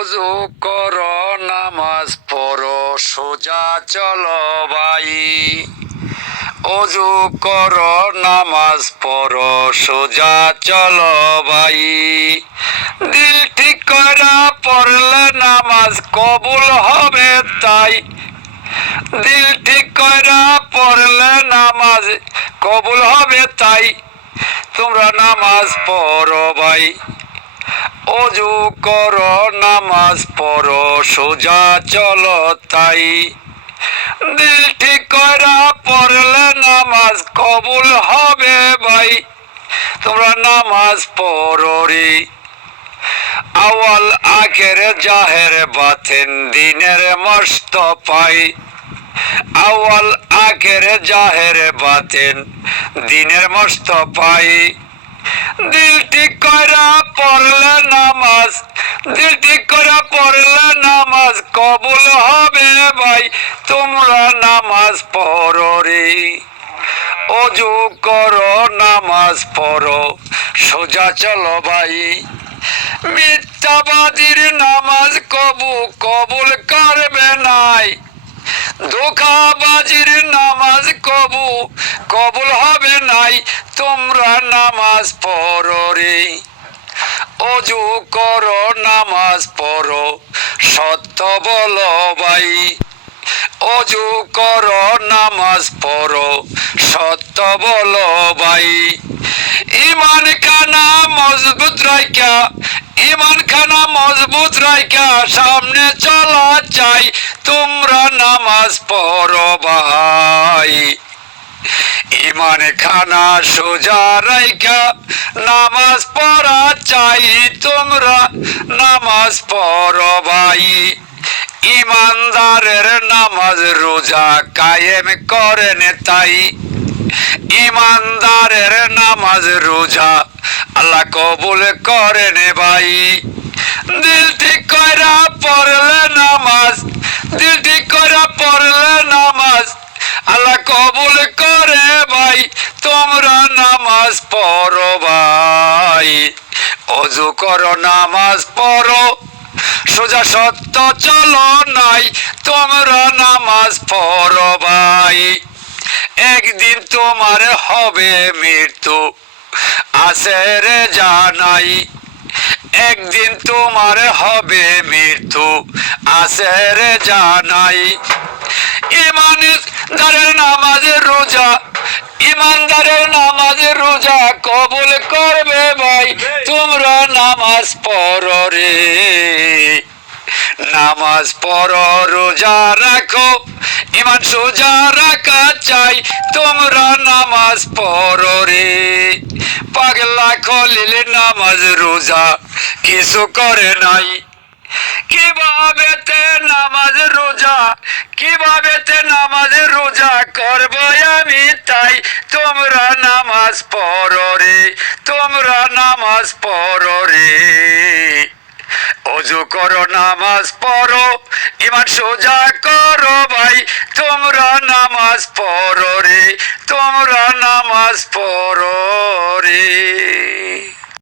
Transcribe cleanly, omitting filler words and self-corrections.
অজু করো নামাজ পড়ো সোজা চলো ভাই। অজু করো নামাজ পড়ো সোজা চলো ভাই। দিল ঠিক কইরা পড়লে নামাজ কবুল হবে তাই। দিল ঠিক কইরা পড়লে নামাজ কবুল হবে তাই। তোমরা নামাজ পড়ো ভাই। অজু করো নামাজ পড়ো সোজা চলো তাই। দিল ঠিক কইরা পড়লে নামাজ কবুল হবে ভাই। তোমরা নামাজ পড়ো রে। আওয়াল আখের জাহের বাতিন দিনের মস্ত পাই। আওয়াল আখের জাহের বাতিন দিনের মস্ত পাই। দিল ঠিক কইরা পড়লে নামাজ, দিল ঠিক কইরা পড়লে নামাজ কবুল হবে ভাই। তোমরা নামাজ পড়ো রে। অজু করো নামাজ পড়ো সোজা চলো ভাই। মিথ্যাবাদীর নামাজ কবু কবুল করবে নাই। ধোঁকাবাজির নামাজ কবু কবুল হবে নাই। তোমরা নামাজ পড়ো রে। অজু করো নামাজ পড়ো সত্য বলো ভাই। অজু করো নামাজ পড়ো সত্য বলো ভাই। ইমান খানা মজবুত রাইখা, ইমান খানা মজবুত রাইখা সামনে চলা চাই। তোমরা নামাজ পড়ো ভাই। ইমান খানা সোজা রাইখা নামাজ পড়া চাই। তোমরা নামাজ পড়ো ভাই। ইমানদারের নামাজ রোজা কায়েম করেন তাই। ইমানদারের নামাজ রোজা আল্লাহ কবুল করেন ভাই। দিল ঠিক কইরা পড়লে নামাজ, দিল ঠিক কইরা পড়লে নামাজ আল্লাহ কবুল করে ভাই। তোমরা নামাজ পড়ো ভাই। অজু করো নামাজ পড়ো সোজা সত্য চলো নাই। তোমরা নামাজ পড়ো ভাই। একদিন তোমার হবে মৃত্যু আছে রে জানাই। একদিন তোমার হবে মৃত্যু আছে রে জানাই। ইমানদারের নামাজের রোজা, ইমানদারের নামাজের রোজা কবুল করবে ভাই। তোমরা নামাজ পড়ো রে। নামাজ পড়ো রোজা রাখো ইমান সোজা রাখা চাই। তোমরা নামাজ পড়ো রে। পাগলা খলিল নামাজ রোজা কিছু করে নাই। কিভাবে তে নামাজ রোজা, কিভাবে তে নামাজ রোজা করবো আমি তাই। তোমরা নামাজ পড়ো রে। তোমরা নামাজ পড়ো রে। অজু করো নামাজ পড়ো ইমান সোজা করো ভাই। তোমরা নামাজ পড়ো রে। তোমরা নামাজ পড়ো রে।